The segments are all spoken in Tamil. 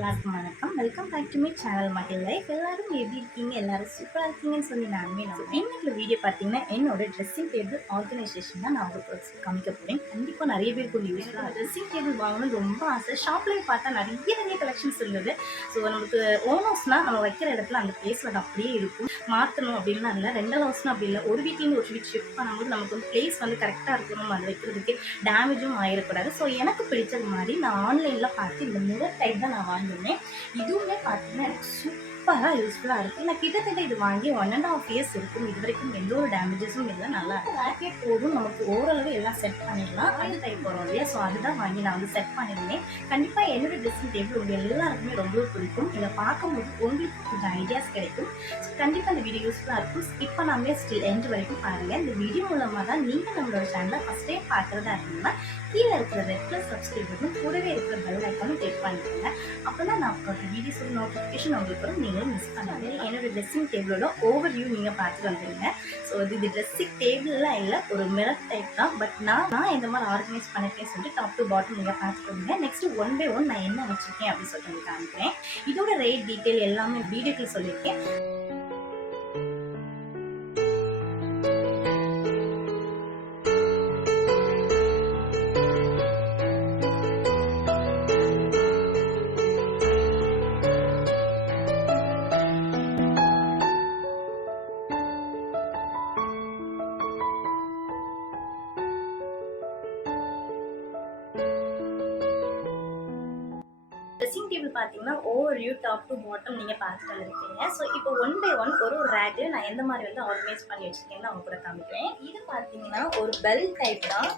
எல்லாருக்கும் வணக்கம். Welcome back to my channel Mazhilvignesh. எல்லாரும் எப்படி இருக்கீங்க? எல்லாரும் சூப்பராக இருக்கீங்கன்னு சொல்லி நானுமே இன்னைக்கு வீடியோ பார்த்தீங்கன்னா என்னோட ட்ரெஸ்ஸிங் டேபிள் ஆர்கனைசேஷன் தான் நான் உங்களுக்கு காமிக்க போகிறேன். கண்டிப்பாக நிறைய பேருக்கு ஒரு யூஸ்ஃபுல்லாக ட்ரெஸ்ஸிங் டேபிள் வாங்கணும்னு ரொம்ப ஆசை. ஷாப்லேயே பார்த்தா நிறைய கலெக்ஷன்ஸ் இருந்தது. ஸோ நமக்கு ஓனர்ஸ்னால் நம்ம வைக்கிற இடத்துல அந்த பிளேஸில் அது அப்படியே இருக்கும். மாற்றணும் அப்படின்லாம் இல்லை. ரெண்டாவது ஹவுஸ்னால் அப்படி இல்லை. ஒரு வீட்லேருந்து ஒரு வீட் ஷிஃப்ட் பண்ணும்போது நமக்கு ஒரு பிளேஸ் வந்து கரெக்டாக இருக்கணும். அது வைக்கிறதுக்கு டேமேஜும் ஆகிடக்கூடாது. ஸோ எனக்கு பிடிச்சது மாதிரி நான் ஆன்லைனில் பார்த்து இந்த மிரர் டைப் தான் நான் வாங்கினேன். இதுவுமே பார்த்தீங்கன்னா எனக்கு சூப்பராக யூஸ்ஃபுல்லாக இருக்குது. நான் கிட்டத்தட்ட இது வாங்கி 1.5 இயர்ஸ் இருக்கும். இது வரைக்கும் எந்த ஒரு டேமேஜஸும் இல்லை. நல்லா ரேக்கே போதும், நமக்கு ஓரளவு எல்லாம் செட் பண்ணிடலாம். அந்த டைப் வரும் இல்லையா? ஸோ அதுதான் வாங்கி நான் வந்து செட் பண்ணியிருந்தேன். கண்டிப்பாக என்னோட ட்ரெஸ்ஸிங் டேபிள் உங்கள் எல்லாருக்குமே ரொம்ப பிடிக்கும். இதை பார்க்கும்போது உங்களுக்கு கொஞ்சம் ஐடியாஸ் கிடைக்கும். ஸோ கண்டிப்பாக இந்த வீடியோ யூஸ்ஃபுல்லாக இருக்கும். ஸ்கிப் பண்ணாமே ஸ்டில் எண்ட் வரைக்கும் பாருங்கள். இந்த வீடியோ மூலமாக தான் நீங்கள் நம்மளோட சேனலை ஃபஸ்ட் டைம் பார்க்குறதா இருந்தீங்கன்னா கீழே இருக்கிற ரெட் கலர் சப்ஸ்கிரைப் பண்ணி கூடவே இருக்கிற பெல் ஐக்கானும் கிளிக் பண்ணிக்கோங்க. அப்போ தான் நான் போட்ட வீடியோஸோட நோட்டிஃபிகேஷன் உங்களுக்கு வரும். நீங்களும் மிஸ் பண்ணாது. என்னோட ட்ரெஸ்ஸிங் டேபிளோட ஓவர் வியூ நீங்கள் பார்த்துட்டு வந்துடுங்க. ஸோ இது ட்ரெஸ்ஸிங் டேபிள்லாம் இல்லை, ஒரு மிரர் டைப் தான். பட் நான் எந்த மாதிரி ஆர்கனைஸ் பண்ணிருக்கேன்னு சொல்லிட்டு டாப் டு பாட்டம் நீங்கள் பார்த்துட்டு வந்துங்க. நெக்ஸ்ட் 1 by 1 நான் என்ன வச்சுருக்கேன் அப்படின்னு சொல்லிட்டு உங்களுக்கு காமிக்கிறேன். இதோட ரேட் டீட்டெயில் எல்லாமே வீடியோக்கில் சொல்லியிருக்கேன். ட்ரெஸ்ஸிங் டேபிள் பார்த்தீங்கன்னா over view top to bottom நீங்கள் பார்த்துட்டு வந்துருக்கீங்க. ஸோ இப்போ 1 by 1 ஒரு ரேக்கில் நான் எந்த மாதிரி வந்து ஆர்கனைஸ் பண்ணி வச்சுருக்கேன்னு அவங்க கூட காமிக்கிறேன். இது பார்த்தீங்கன்னா ஒரு பெல் டைப் தான்,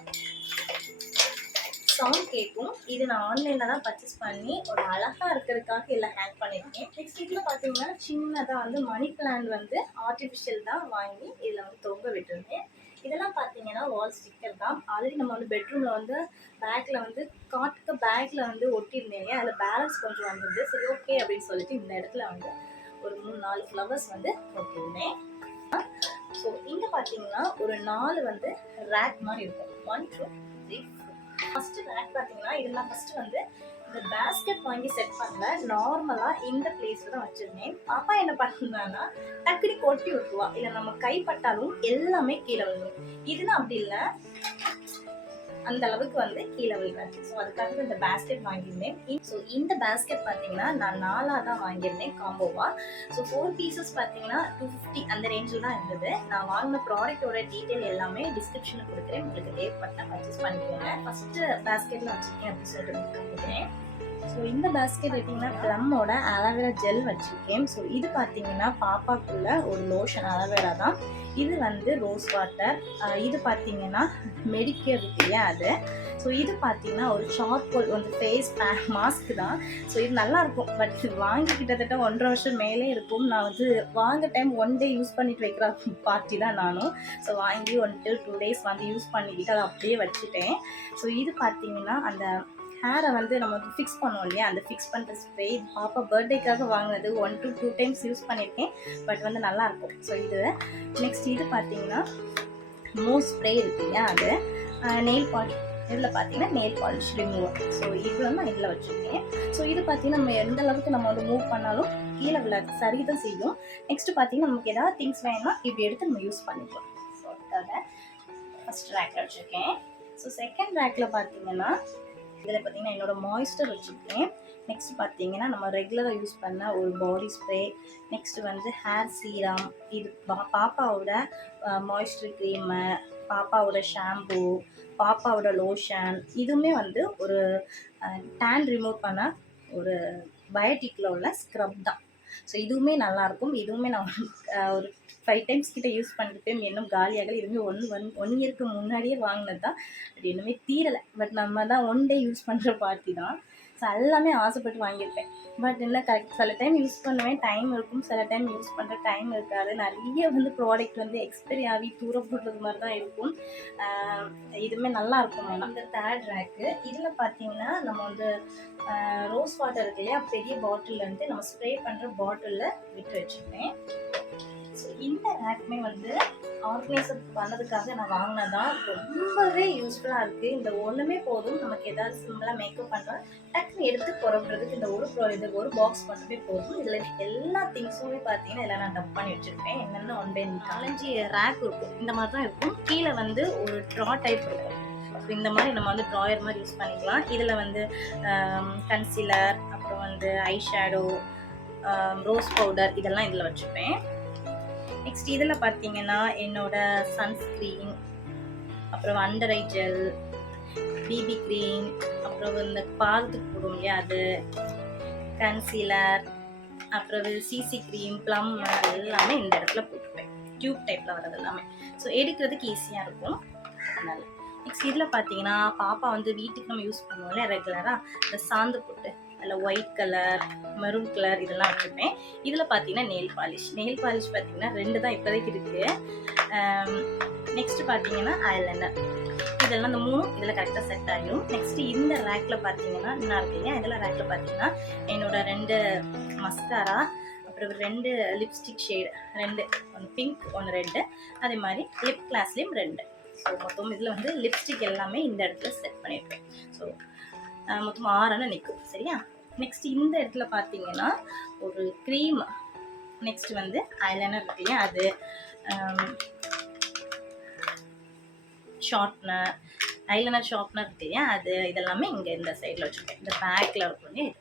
சவுண்ட் கேட்கும். இது நான் ஆன்லைனில் தான் பர்ச்சேஸ் பண்ணி ஒரு அழகாக இருக்கிறதுக்காக எல்லாம் ஹேங் பண்ணியிருக்கேன். நெக்ஸ்ட் இதில் பார்த்தீங்கன்னா சின்னதாக வந்து மணி பிளான்ட் வந்து ஆர்டிஃபிஷியல் தான் வாங்கி இதில் வந்து தொங்க விட்டுருந்தேன். இதெல்லாம் பார்த்தீங்கன்னா வால் ஸ்டிக்கர் தான். ஆல்ரெடி நம்ம வந்து பெட்ரூமில் வந்து பேக்கில் வந்து காட்டுக்கு பேக்கில் வந்து ஒட்டியிருந்தேங்க. அதில் பேலன்ஸ் கொஞ்சம் வந்தது. சரி ஓகே அப்படின்னு சொல்லிட்டு இந்த இடத்துல வந்து ஒரு 3-4 ஃப்ளவர்ஸ் வந்து ஒட்டியிருந்தேன். ஸோ இங்கே பார்த்தீங்கன்னா ஒரு 4 வந்து ரேக் மாதிரி இருக்கும். 1 2 3 4. ஃபஸ்ட்டு ரேக் பார்த்தீங்கன்னா இதெல்லாம் ஃபஸ்ட்டு வந்து இந்த பேஸ்கெட் வாங்கி செட் பண்ணல, நார்மலாக இந்த பிளேஸில் தான் வச்சுருந்தேன். பாப்பா என்ன பண்ணான்னா டக்குனி கொட்டி விட்டுருவா, இல்லை நம்ம கைப்பட்டாலும் எல்லாமே கீழே விழுகும். இதுதான் அப்படி இல்லை, அந்த அளவுக்கு வந்து கீழே விழுவாது. ஸோ அதுக்காக இந்த பேஸ்கெட் வாங்கியிருந்தேன். ஸோ இந்த பேஸ்கெட் பார்த்தீங்கன்னா நான் 4 தான் வாங்கியிருந்தேன் காம்போவா. ஸோ 4 பீசஸ் பார்த்தீங்கன்னா 250 அந்த ரேஞ்சில் தான் இருந்தது. நான் வாங்கின ப்ராடக்டோட டீட்டெயில் எல்லாமே டிஸ்கிரிப்ஷனில் கொடுக்குறேன். உங்களுக்கு தேவைப்பட்ட பர்ச்சேஸ் பண்ணிக்கோங்க. ஃபஸ்ட்டு பேஸ்கெட்டில் வச்சுருக்கேன் அப்படின்னு சொல்லிட்டு காமிக்கிறேன். ஸோ இந்த பேஸ்கெட் பார்த்தீங்கன்னா ப்ளம்மோட அலோவேரா ஜெல் வச்சுருக்கேன். ஸோ இது பார்த்தீங்கன்னா பாப்பாக்குள்ள ஒரு லோஷன் அலோவேரா தான். இது வந்து ரோஸ் வாட்டர். இது பார்த்தீங்கன்னா மெடிக்கேர் இருக்கு இல்லையா அது. ஸோ இது பார்த்தீங்கன்னா ஒரு சார்கோல் வந்து ஃபேஸ் மாஸ்க் தான். ஸோ இது நல்லாயிருக்கும். பட் இது வாங்கி கிட்டத்தட்ட 1.5 வருஷம் மேலே இருக்கும். நான் வந்து வாங்க டைம் 1 day யூஸ் பண்ணிட்டு வைக்கிற பார்ட்டி தான் நானும். ஸோ வாங்கி 1 to 2 days வந்து யூஸ் பண்ணிக்கிட்டு அதை அப்படியே வச்சுட்டேன். ஸோ இது பார்த்தீங்கன்னா அந்த ஹேரை வந்து நம்ம வந்து ஃபிக்ஸ் பண்ணுவோம் இல்லையா, அந்த ஃபிக்ஸ் பண்ணுற ஸ்ப்ரே. இது பாப்பா பர்த்டேக்காக வாங்கினது. 1 to 2 times யூஸ் பண்ணியிருக்கேன். பட் வந்து நல்லாயிருக்கும். ஸோ இது நெக்ஸ்ட் இது பார்த்தீங்கன்னா மூவ் ஸ்ப்ரே இருக்கு இல்லையா, அது நெயில் பாலிஷ். இதில் பார்த்தீங்கன்னா நெயில் பாலிஷ் ரிமூவர். ஸோ இது வந்து நான் இதில் வச்சுருக்கேன். ஸோ இது பார்த்தீங்கன்னா நம்ம எந்த அளவுக்கு நம்ம வந்து மூவ் பண்ணாலும் கீழே விழாது, சரி தான் செய்யும். நெக்ஸ்ட்டு பார்த்தீங்கன்னா நமக்கு ஏதாவது திங்ஸ் வேணும்னா இப்படி எடுத்து நம்ம யூஸ் பண்ணிக்கலாம். ஸோ அதுக்காக ஃபஸ்ட் ரேக்கில் வச்சுருக்கேன். ஸோ செகண்ட் ரேக்கில் பார்த்தீங்கன்னா இதில் பார்த்தீங்கன்னா என்னோடய மாய்ஸ்டர் வச்சுருக்கேன். நெக்ஸ்ட் பார்த்தீங்கன்னா நம்ம ரெகுலராக யூஸ் பண்ண ஒரு பாடி ஸ்ப்ரே. நெக்ஸ்ட்டு வந்து ஹேர் சீரம். இது பாப்பாவோட மாய்ஸ்டர் க்ரீமு, பாப்பாவோட ஷாம்பூ, பாப்பாவோட லோஷன். இதுவுமே வந்து ஒரு டேன் ரிமூவ் பண்ண ஒரு பயோட்டிக்கில் உள்ள ஸ்க்ரப் தான். ஸோ இதுவுமே நல்லாயிருக்கும். இதுவுமே நான் ஒரு 5 times கிட்ட யூஸ் பண்ணிட்டு இன்னும் காலியாகல. இதுவுமே 1 இயருக்கு முன்னாடியே வாங்கினது தான். அது இன்னுமே தீரலை. பட் நம்ம தான் 1 day யூஸ் பண்ணுற பார்ட்டி தான். ஸோ எல்லாமே ஆசைப்பட்டு வாங்கியிருப்பேன். பட் இல்லை கரெக்ட், சில டைம் யூஸ் பண்ணுவேன், டைம் இருக்கும். சில டைம் யூஸ் பண்ணுற டைம் இருக்காது. நிறைய வந்து ப்ராடக்ட் வந்து எக்ஸ்பைரி ஆகி தூர போடுறது மாதிரி தான் இருக்கும். இதுவுமே நல்லாயிருக்கும். இந்த தேர்ட் ரேக்கு இதில் பார்த்தீங்கன்னா நம்ம வந்து ரோஸ் வாட்டர் இருக்கு இல்லையா, பெரிய பாட்டிலேருந்து நம்ம ஸ்ப்ரே பண்ணுற பாட்டிலில் விட்டு வச்சுருப்பேன். ஸோ இந்த ரேக்குமே வந்து ஆர்கனைசர் பண்ணதுக்காக நான் வாங்கினதான். ரொம்பவே யூஸ்ஃபுல்லாக இருக்குது. இந்த ஒன்றுமே போதும். நமக்கு ஏதாவது சிம்பிளாக மேக்கப் பண்ணுறோம் டக்குன்னு எடுத்து புறப்படுறதுக்கு இந்த ஒரு பாக்ஸ் மட்டுமே போதும். இதில் எல்லா திங்ஸுமே பார்த்தீங்கன்னா இதில் நான் டப் பண்ணி வச்சுருப்பேன். என்னென்ன 1 by 4 ரேக் இருக்கும். இந்த மாதிரி தான் இருக்கும். கீழே வந்து ஒரு ட்ரா டைப் இருக்கும். ஸோ இந்த மாதிரி நம்ம வந்து ட்ராயர் மாதிரி யூஸ் பண்ணிக்கலாம். இதில் வந்து கன்சீலர், அப்புறம் வந்து ஐ ஷேடோ, ரோஸ் பவுடர் இதெல்லாம் இதில் வச்சுப்பேன். நெக்ஸ்ட் இதில் பார்த்தீங்கன்னா என்னோட சன்ஸ்க்ரீன், அப்புறம் under eye gel, BP cream, அப்புறம் இந்த பாதத்துக்கு போடும் இல்லையா அது, கன்சீலர், அப்புறம் சிசி க்ரீம், ப்ளம் எல்லாமே இந்த இடத்துல போட்டுப்பேன். டியூப் டைப்பில் வர்றது எல்லாமே. ஸோ எடுக்கிறதுக்கு ஈஸியாக இருக்கும். அதனால் நெக்ஸ்ட் இதில் பார்த்தீங்கன்னா பாப்பா வந்து வீட்டுக்கு நம்ம யூஸ் பண்ணுவோம்ல ரெகுலராக, இந்த சாந்து போட்டு அதில் ஒயிட் கலர், மெரூன் கலர் இதெல்லாம் வச்சுருப்பேன். இதில் பார்த்தீங்கன்னா நெயில் பாலிஷ் பார்த்தீங்கன்னா 2 தான் இப்போதைக்கு இருக்குது. நெக்ஸ்ட்டு பார்த்தீங்கன்னா ஐலைனர், இதெல்லாம் இந்த 3 இதில் கரெக்டாக செட் ஆகிடும். நெக்ஸ்ட்டு இந்த ரேக்கில் பார்த்தீங்கன்னா என்ன இருக்குங்க, இதில் ரேக்கில் பார்த்தீங்கன்னா என்னோட 2 மஸ்காரா, அப்புறம் 2 லிப்ஸ்டிக் ஷேடு, 2 ஒன்று பிங்க் ஒன்று ரெட்டு, அதே மாதிரி லிப் கிளாஸ்லேயும் 2. ஸோ மொத்தம் இதில் வந்து லிப்ஸ்டிக் எல்லாமே இந்த இடத்துல செட் பண்ணியிருப்பேன். ஸோ மொத்தம் 6 நிற்கும். சரியா? நெக்ஸ்ட் இந்த இடத்துல பார்த்தீங்கன்னா ஒரு க்ரீம், நெக்ஸ்ட் வந்து ஐலைனர் இருக்கு இல்லையா அது, ஷார்ப்னர், ஐலைனர் ஷார்ப்னர் இருக்கு இல்லையா அது, இதெல்லாமே இங்கே இந்த சைடில் வச்சுருக்கேன். இந்த பேக்கில் இருக்கும் இல்லையா.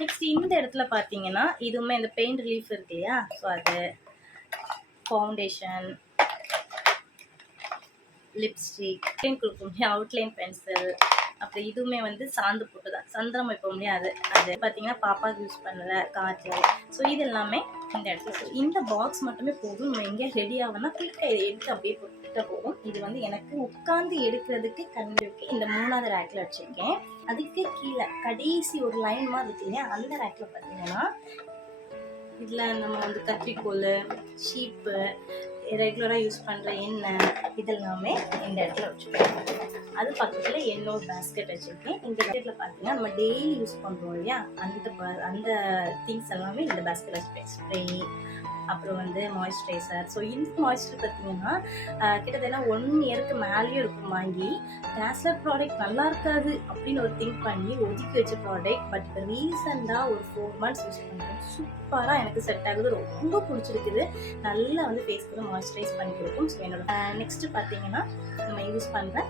நெக்ஸ்ட் இந்த இடத்துல பார்த்தீங்கன்னா இதுவுமே இந்த பெயிண்ட் ரிலீஃப் இருக்கு இல்லையா, ஸோ அது, ஃபவுண்டேஷன், லிப்ஸ்டிக், கொடுக்கும் அவுட்லைன் பென்சில், அப்புறம் இதுவுமே வந்து சாந்து போட்டு தான் சந்திரம் வைப்போம் இல்லையா அது பார்த்தீங்கன்னா பாப்பாவுக்கு யூஸ் பண்ணல காய்ச்சல். ஸோ இது எல்லாமே இந்த இடத்துல. இந்த பாக்ஸ் மட்டுமே போதும். நம்ம எங்கேயா ரெடி ஆகணும்னா குயிக்காக இதை எடுத்து அப்படியே போட்டுக்கிட்ட போதும். இது வந்து எனக்கு உட்காந்து எடுக்கிறதுக்கு கண்டிருக்கு. இந்த 3வது ரேக்கில் வச்சுருக்கேன். அதுக்கு கீழே கடைசி ஒரு லைன் மாதிரி இருக்கு இல்லையா, அந்த ரேக்கில் பார்த்தீங்கன்னா இதில் நம்ம வந்து கத்திரிக்கோல், ஷீப்பு, ரெகுலராக யூஸ் பண்ணுற எண்ணெய் இதெல்லாமே இந்த இடத்துல வச்சுருக்கேன். அது பக்கத்தில் என்னோட பேஸ்கெட் வச்சுருக்கேன். இந்த பேஸ்கெட்டில் பார்த்தீங்கன்னா நம்ம டெய்லி யூஸ் பண்ணுறோம் இல்லையா, அந்த திங்ஸ் எல்லாமே இந்த பேஸ்கெட் வச்சுருப்பேன். ஸ்ப்ரே, அப்புறம் வந்து மாய்ஸ்சரைசர். ஸோ இந்த மாய்ஸ்சரைசர் பார்த்தீங்கன்னா கிட்டத்தட்ட 1 இயருக்கு மேலேயே இருக்கும் வாங்கி. கேஸ்லர் ப்ராடக்ட் நல்லா இருக்காது அப்படின்னு ஒரு திங்க் பண்ணி ஒதுக்கி வச்ச ப்ராடக்ட். பட் இப்போ ரீசெண்டாக ஒரு 4 months யூஸ் பண்ணுறேன். சூப்பராக எனக்கு செட் ஆகுது, ரொம்ப பிடிச்சிருக்குது. நல்லா வந்து ஃபேஸ்க்கு மாய்ஸ்சரைஸ் பண்ணி கொடுக்கும். ஸோ என்னோட நெக்ஸ்ட்டு பார்த்தீங்கன்னா நம்ம யூஸ் பண்ணுற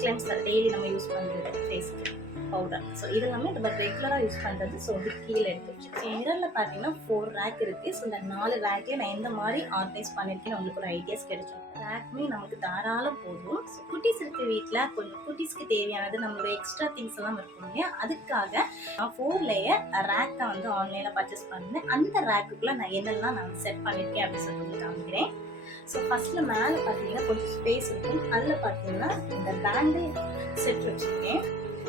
கிளென்சர், டெய்லி நம்ம யூஸ் பண்ணுறது ஃபேஸ்க்கு பவுடர். ஸோ இதெல்லாமே நம்ம ரெகுலராக யூஸ் பண்ணுறது. ஸோ வந்து கீழே எடுத்து வச்சுருக்கேன். மிரரில் பார்த்தீங்கன்னா 4 ரேக் இருக்குது. ஸோ இந்த 4 ரேக்கே நான் எந்த மாதிரி ஆர்கனைஸ் பண்ணியிருக்கேன்னு உங்களுக்கு ஒரு ஐடியாஸ் கிடைச்சிடும். ரேக்குமே நமக்கு தாராளம் போதும். ஸோ குட்டீஸ் இருக்க வீட்டில் கொஞ்சம் குட்டீஸ்க்கு தேவையானது நம்மளோட எக்ஸ்ட்ரா திங்ஸ் எல்லாம் இருக்கும் இல்லையா, அதுக்காக நான் 4 லேயர் ரேக்கை வந்து ஆன்லைனில் பர்ச்சேஸ் பண்ணேன். அந்த ரேக்குக்குள்ளே நான் என்னெல்லாம் நான் செட் பண்ணியிருக்கேன் அப்படின்னு சொல்லிட்டு காமிக்கிறேன். ஸோ ஃபஸ்ட்டில் மேலே பார்த்தீங்கன்னா கொஞ்சம் ஸ்பேஸ் இருக்கும். அதில் பார்த்தீங்கன்னா இந்த பேண்டு செட் வச்சுருக்கேன்.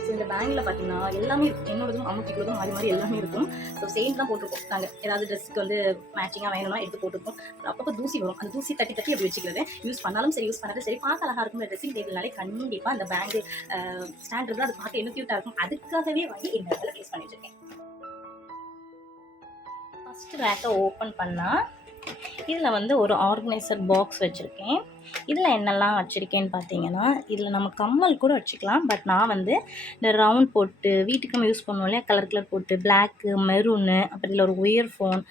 ஸோ இந்த பேங்கில் பார்த்தீங்கன்னா எல்லாமே இருக்கும். என்னோடதும் அம்முக்கிட்டதும் மாறி எல்லாமே இருக்கும். ஸோ செயின் தான் போட்டிருப்போம். நாங்கள் ஏதாவது ட்ரெஸ்க்கு வந்து மேட்சிங்காக வேணும்னா எடுத்து போட்டுருப்போம். அப்பப்போ தூசி வரும், அந்த தூசி தட்டி அப்படி வச்சுக்கிறது. யூஸ் பண்ணாலும் சரி, யூஸ் பண்ணாலும் சரி, பார்க்க அழகாக இருக்கும். ட்ரெஸ்ஸிங் டேபிள்னாலே கண்டிப்பாக அந்த பேங்கு ஸ்டாண்ட் இருந்தால் அது பார்க்க இன்னும் க்யூட்டாக இருக்கும். அதுக்காகவே வாங்கி இந்த இடத்துல ப்ளேஸ் பண்ணி வச்சுருக்கேன். ஃபஸ்ட்டு ரேக்கை ஓப்பன் பண்ணால் இதில் வந்து ஒரு ஆர்கனைசர் பாக்ஸ் வச்சுருக்கேன். இதில் என்னெல்லாம் வச்சுருக்கேன்னு பார்த்தீங்கன்னா இதில் நம்ம கம்மல் கூட வச்சுக்கலாம். பட் நான் வந்து இந்த ரவுண்ட் போட்டு வீட்டுக்கு நம்ம யூஸ் பண்ணுவோம் இல்லையா, கலர் போட்டு பிளாக்கு, மெரூனு, அப்புறம் இதில் ஒரு இயர்ஃபோன்,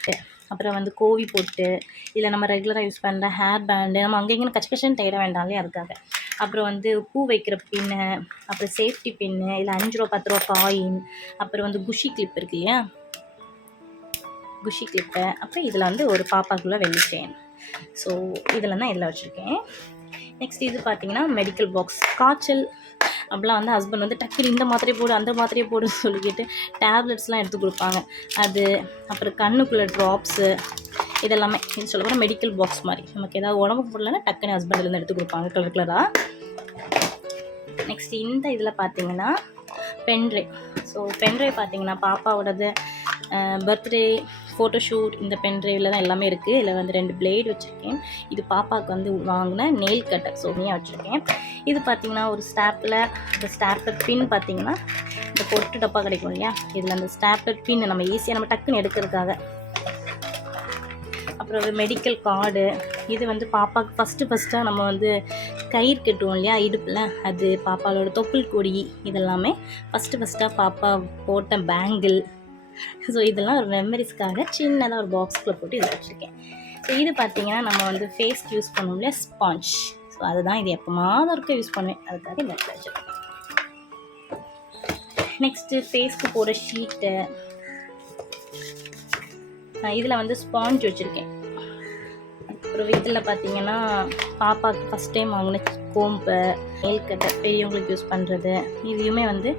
அப்புறம் வந்து கோவி போட்டு, இதில் நம்ம ரெகுலராக யூஸ் பண்ணுற ஹேர் பேண்டு, நம்ம அங்கே இங்கே கச்சன்னு தேட வேண்டாம் இல்லையா அதுக்காக. அப்புறம் வந்து பூ வைக்கிற பின்னு, அப்புறம் சேஃப்டி பின்னு, இதில் 5 ரூபா 10 ரூபா காயின், அப்புறம் வந்து குஷி கிளிப் இருக்கு இல்லையா, குஷி கிளிப்பு, அப்புறம் இதில் வந்து ஒரு பாப்பாக்குள்ளே வெள்ளி செயின். ஸோ இதில் தான் இதில் வச்சுருக்கேன். நெக்ஸ்ட் இது பார்த்தீங்கன்னா மெடிக்கல் பாக்ஸ். காய்ச்சல் அப்படிலாம் வந்து ஹஸ்பண்ட் வந்து டக்குனு இந்த மாத்திரையை போடு அந்த மாத்திரையை போடுன்னு சொல்லிக்கிட்டு டேப்லெட்ஸ்லாம் எடுத்து கொடுப்பாங்க. அது அப்புறம் கண்ணுக்குள்ளே ட்ராப்ஸு இதெல்லாமே இது சொல்ல போனால் மெடிக்கல் பாக்ஸ் மாதிரி. நமக்கு ஏதாவது உடம்புக்கு போடலன்னா டக்குனு ஹஸ்பண்ட்லேருந்து எடுத்து கொடுப்பாங்க கலர் கலராக. நெக்ஸ்ட் இந்த இதில் பார்த்தீங்கன்னா பென்ட்ரைவ். ஸோ பென்ட்ரைவ் பார்த்தீங்கன்னா பாப்பாவோடது பர்த்டே ஃபோட்டோஷூட் இந்த பென்ட்ரைவில் தான் எல்லாமே இருக்குது. இதில் வந்து 2 பிளேடு வச்சுருக்கேன். இது பாப்பாவுக்கு வந்து வாங்கின நெயில் கட்டர் சோனியாக வச்சுருக்கேன். இது பார்த்திங்கன்னா ஒரு ஸ்டாப்லர். இந்த ஸ்டாப்லர் பின் பார்த்திங்கன்னா இந்த பொட்டு டப்பா கிடைக்கும் இல்லையா, இதில் அந்த ஸ்டாப்லர் பின் நம்ம ஈஸியாக நம்ம டக்குன்னு எடுக்கிறதுக்காக. அப்புறம் மெடிக்கல் கார்டு. இது வந்து பாப்பாவுக்கு ஃபஸ்ட்டாக நம்ம வந்து கயிறு கட்டுவோம் இல்லையா இடுப்பில், அது பாப்பாவோட தொப்புள் கொடி இதெல்லாமே ஃபஸ்ட்டாக பாப்பா போட்ட பேங்கிள். ஸோ இதெல்லாம் ஒரு மெமரிஸ்க்காக சின்னதாக ஒரு பாக்ஸ்குள்ளே போட்டு இதை வச்சுருக்கேன். ஸோ இது பார்த்திங்கன்னா நம்ம வந்து ஃபேஸ்க்கு யூஸ் பண்ணுவோம் இல்லையா ஸ்பாஞ்ச். ஸோ அதுதான் இது எப்போமாவது இருக்க யூஸ் பண்ணுவேன், அதுக்காக இந்த இடத்துல வச்சுருக்கேன். நெக்ஸ்ட்டு ஃபேஸ்க்கு போடுற ஷீட்டு. இதில் வந்து ஸ்பாஞ்ச் வச்சுருக்கேன். அப்புறம் இதில் பார்த்தீங்கன்னா பாப்பாவுக்கு ஃபஸ்ட் டைம் வாங்கின கோம்பு, நெயில் கட்டர், பெரியவங்களுக்கு யூஸ் பண்ணுறது, இதையுமே வந்து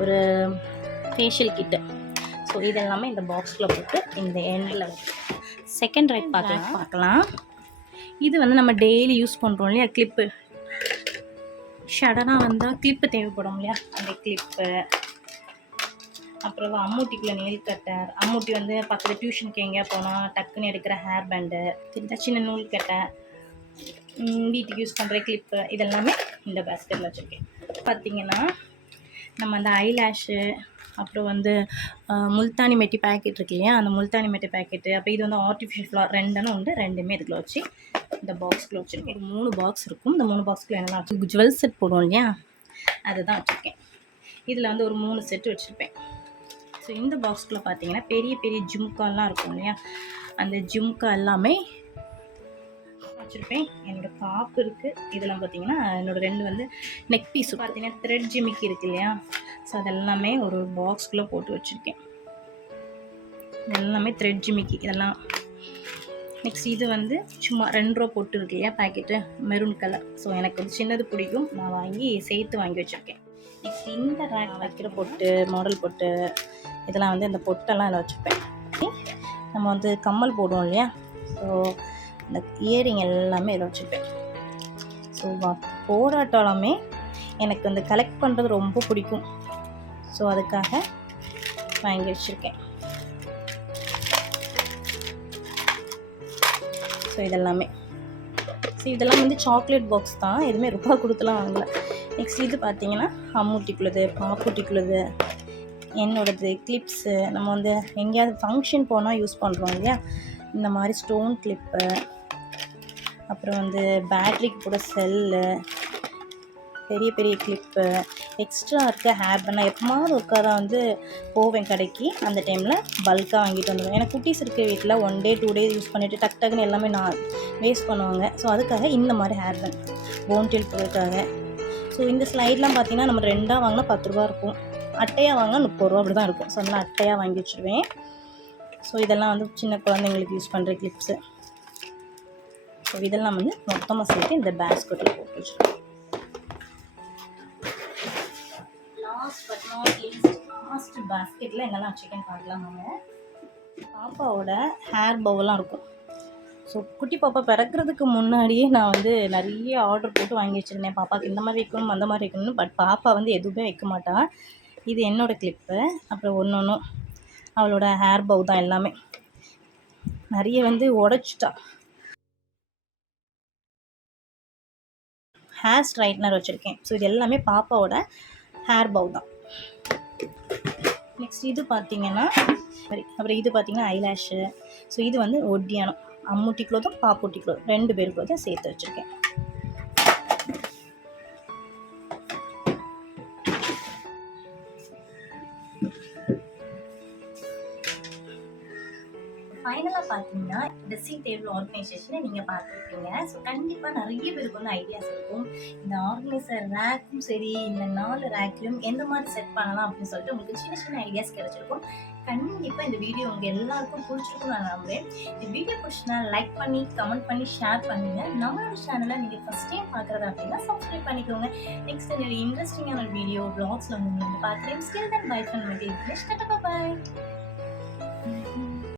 ஒரு ஃபேஷியல் கிட்டு. ஸோ இதெல்லாமே இந்த பாக்ஸில் போட்டு இந்த எண்டில் செகண்ட் ரைட் பார்க்கலாம். இது வந்து நம்ம டெய்லி யூஸ் பண்ணுறோம் இல்லையா கிளிப்பு, ஷடனாக வந்தால் கிளிப்பு தேவைப்படும் இல்லையா, அந்த கிளிப்பு. அப்புறம் அம்மூட்டிக்குள்ளே நெயில் கட்டர், அம்மூட்டி வந்து பக்கத்தில் டியூஷனுக்கு எங்கேயா போனால் டக்குன்னு எடுக்கிற ஹேர் பேண்டு, சின்ன நூல் கட்டை, வீட்டுக்கு யூஸ் பண்ணுற கிளிப்பு, இதெல்லாமே இந்த பேஸ்கெட்டில் வச்சுருக்கேன். பார்த்திங்கன்னா நம்ம அந்த ஐலேஷு, அப்புறம் வந்து முல்தானி மெட்டி பேக்கெட் இருக்கு இல்லையா, அந்த முல்தானி மெட்டி பேக்கெட்டு, அப்புறம் இது வந்து ஆர்டிஃபிஷியல் ஃப்ளவர் ரெண்டுன்னு உண்டு, ரெண்டுமே இதுக்குள்ள வச்சு இந்த பாக்ஸ்குள்ளே வச்சுருக்கேன். 3 பாக்ஸ் இருக்கும். இந்த 3 பாக்ஸ்குள்ளே என்னெல்லாம் வச்சு ஜுவல் செட் போடுவோம் இல்லையா, அதுதான் வச்சுருக்கேன். இதில் வந்து ஒரு 3 செட்டு வச்சுருப்பேன். ஸோ இந்த பாக்ஸ்குள்ளே பார்த்தீங்கன்னா பெரிய பெரிய ஜும்காலாம் இருக்கும் இல்லையா, அந்த ஜும்கா எல்லாமே வச்சுருப்பேன். என்னோடய காப்பு இருக்குது. இதெல்லாம் பார்த்தீங்கன்னா என்னோடய 2 வந்து நெக் பீஸ் பார்த்தீங்கன்னா த்ரெட் ஜிமிக்கி இருக்குது இல்லையா, ஸோ அதெல்லாமே ஒரு பாக்ஸ்குள்ளே போட்டு வச்சுருக்கேன். இதெல்லாமே த்ரெட் ஜிமிக்கி இதெல்லாம். நெக்ஸ்ட் இது வந்து சும்மா 2 ரூபா போட்டு இருக்கு இல்லையா பேக்கெட்டு, மெரூன் கலர். ஸோ எனக்கு வந்து சின்னது பிடிக்கும், நான் வாங்கி சேர்த்து வாங்கி வச்சுருக்கேன். நெக்ஸ்ட் இந்த ரேக் வைக்கிற பொட்டு, மாடல் பொட்டு, இதெல்லாம் வந்து இந்த பொட்டெல்லாம் இதில் வச்சுருப்பேன். நம்ம வந்து கம்மல் போடுவோம் இல்லையா, ஸோ இந்த இயரிங் எல்லாமே இதில் வச்சுருப்பேன். ஸோ போராட்டாலுமே எனக்கு வந்து கலெக்ட் பண்ணுறது ரொம்ப பிடிக்கும். ஸோ அதுக்காக வாங்கி வச்சுருக்கேன். ஸோ இதெல்லாமே இதெல்லாம் வந்து சாக்லேட் பாக்ஸ் தான், எதுவுமே ரூபா கொடுத்துலாம் வாங்கலை. நெக்ஸ்ட் இது பார்த்திங்கன்னா அம்மூட்டிக்குள்ளது, பாப்பூட்டிக்குள்ளது, என்னோடது கிளிப்ஸு. நம்ம வந்து எங்கேயாவது ஃபங்க்ஷன் போனால் யூஸ் பண்ணுறோம் இல்லையா, இந்த மாதிரி ஸ்டோன் கிளிப்பு, அப்புறம் வந்து பேட்ரிக்கு கூட செல்லு, பெரிய பெரிய கிளிப்பு, எக்ஸ்ட்ரா இருக்க ஹேர் பேண்ட். நான் எப்போமாவது ஒருக்காக வந்து போவேன் கடைக்கு, அந்த டைமில் பல்காக வாங்கிட்டு வந்துடுவேன். எனக்கு குட்டீஸ் இருக்க வீட்டில் 1 டே 2 டேஸ் யூஸ் பண்ணிவிட்டு டக்குன்னு எல்லாமே நான் வேஸ்ட் பண்ணுவாங்க. ஸோ அதுக்காக இந்த மாதிரி ஹேர் பேண்ட் போன்டெயில் போகிறதுக்காக. ஸோ இந்த ஸ்லைட்லாம் பார்த்திங்கன்னா நம்ம 2ஆக வாங்கினா 10 ரூபா இருக்கும், அட்டையாக வாங்கினா 30 ரூபா அப்படி தான் இருக்கும். ஸோ அதெல்லாம் அட்டையாக வாங்கி வச்சுருவேன். ஸோ இதெல்லாம் வந்து சின்ன குழந்தைங்களுக்கு யூஸ் பண்ணுற கிளிப்ஸு. ஸோ இதெல்லாம் வந்து மொத்தமாக சேர்த்து இந்த பேஸ்கெட்டில் போட்டு வச்சுருவேன். லாஸ்ட் பேஸ்கெட்டில் என்னெல்லாம் வச்சுருக்கேன்னு பார்க்கலாம். நம்ம பாப்பாவோட ஹேர் பவுலாம் இருக்கும். ஸோ குட்டி பாப்பா பிறக்கிறதுக்கு முன்னாடியே நான் வந்து நிறைய ஆர்டர் போட்டு வாங்கி வச்சுருந்தேன், பாப்பாவுக்கு இந்த மாதிரி வைக்கணும் அந்த மாதிரி வைக்கணும்னு. பட் பாப்பா வந்து எதுவுமே வைக்க மாட்டாள். இது என்னோடய கிளிப்பு. அப்புறம் ஒன்றும் அவளோட ஹேர் பவு தான் எல்லாமே. நிறைய வந்து உடச்சிட்டா. ஹேர் ஸ்ட்ரைட்னர் வச்சுருக்கேன். ஸோ இது எல்லாமே பாப்பாவோட ஹேர் பவு தான். நெக்ஸ்ட் இது பார்த்திங்கன்னா அப்புறம் இது பார்த்திங்கன்னா ஐலேஷு. ஸோ இது வந்து ஒட்டியானம், அம்மூட்டி க்ளோத்தும் பாப்பூட்டி க்ளோத் 2 பேர் க்ளோத்தும் சேர்த்து வச்சுருக்கேன். ஃபைனலாக பார்த்தீங்கன்னா ட்ரெஸ்ஸிங் டேபிள் ஆர்கனைசேஷனை நீங்கள் பார்த்துருப்பீங்க. ஸோ கண்டிப்பாக நிறைய பேருக்கு வந்து ஐடியாஸ் இருக்கும். இந்த ஆர்கனைசர் ரேக்கும் சரி, இந்த 4 ரேக்லையும் எந்த மாதிரி செட் பண்ணலாம் அப்படின்னு சொல்லிட்டு உங்களுக்கு சின்ன சின்ன ஐடியாஸ் கிடைச்சிருக்கும். கண்டிப்பாக இந்த வீடியோ உங்கள் எல்லாருக்கும் பிடிச்சிருக்கும் நான் நம்புறேன். இந்த வீடியோ பிடிச்சினா லைக் பண்ணி, கமெண்ட் பண்ணி, ஷேர் பண்ணுங்கள். நம்மளோட சேனலை நீங்கள் ஃபஸ்ட் டைம் பார்க்குறதா அப்படின்னா சப்ஸ்கிரைப் பண்ணிக்கோங்க. நெக்ஸ்ட் நிறைய இன்ட்ரெஸ்டிங்கான வீடியோ வ்ளாக்ஸில் வந்து பார்க்குறேன். Still then by from Mazhilvignesh. Bye.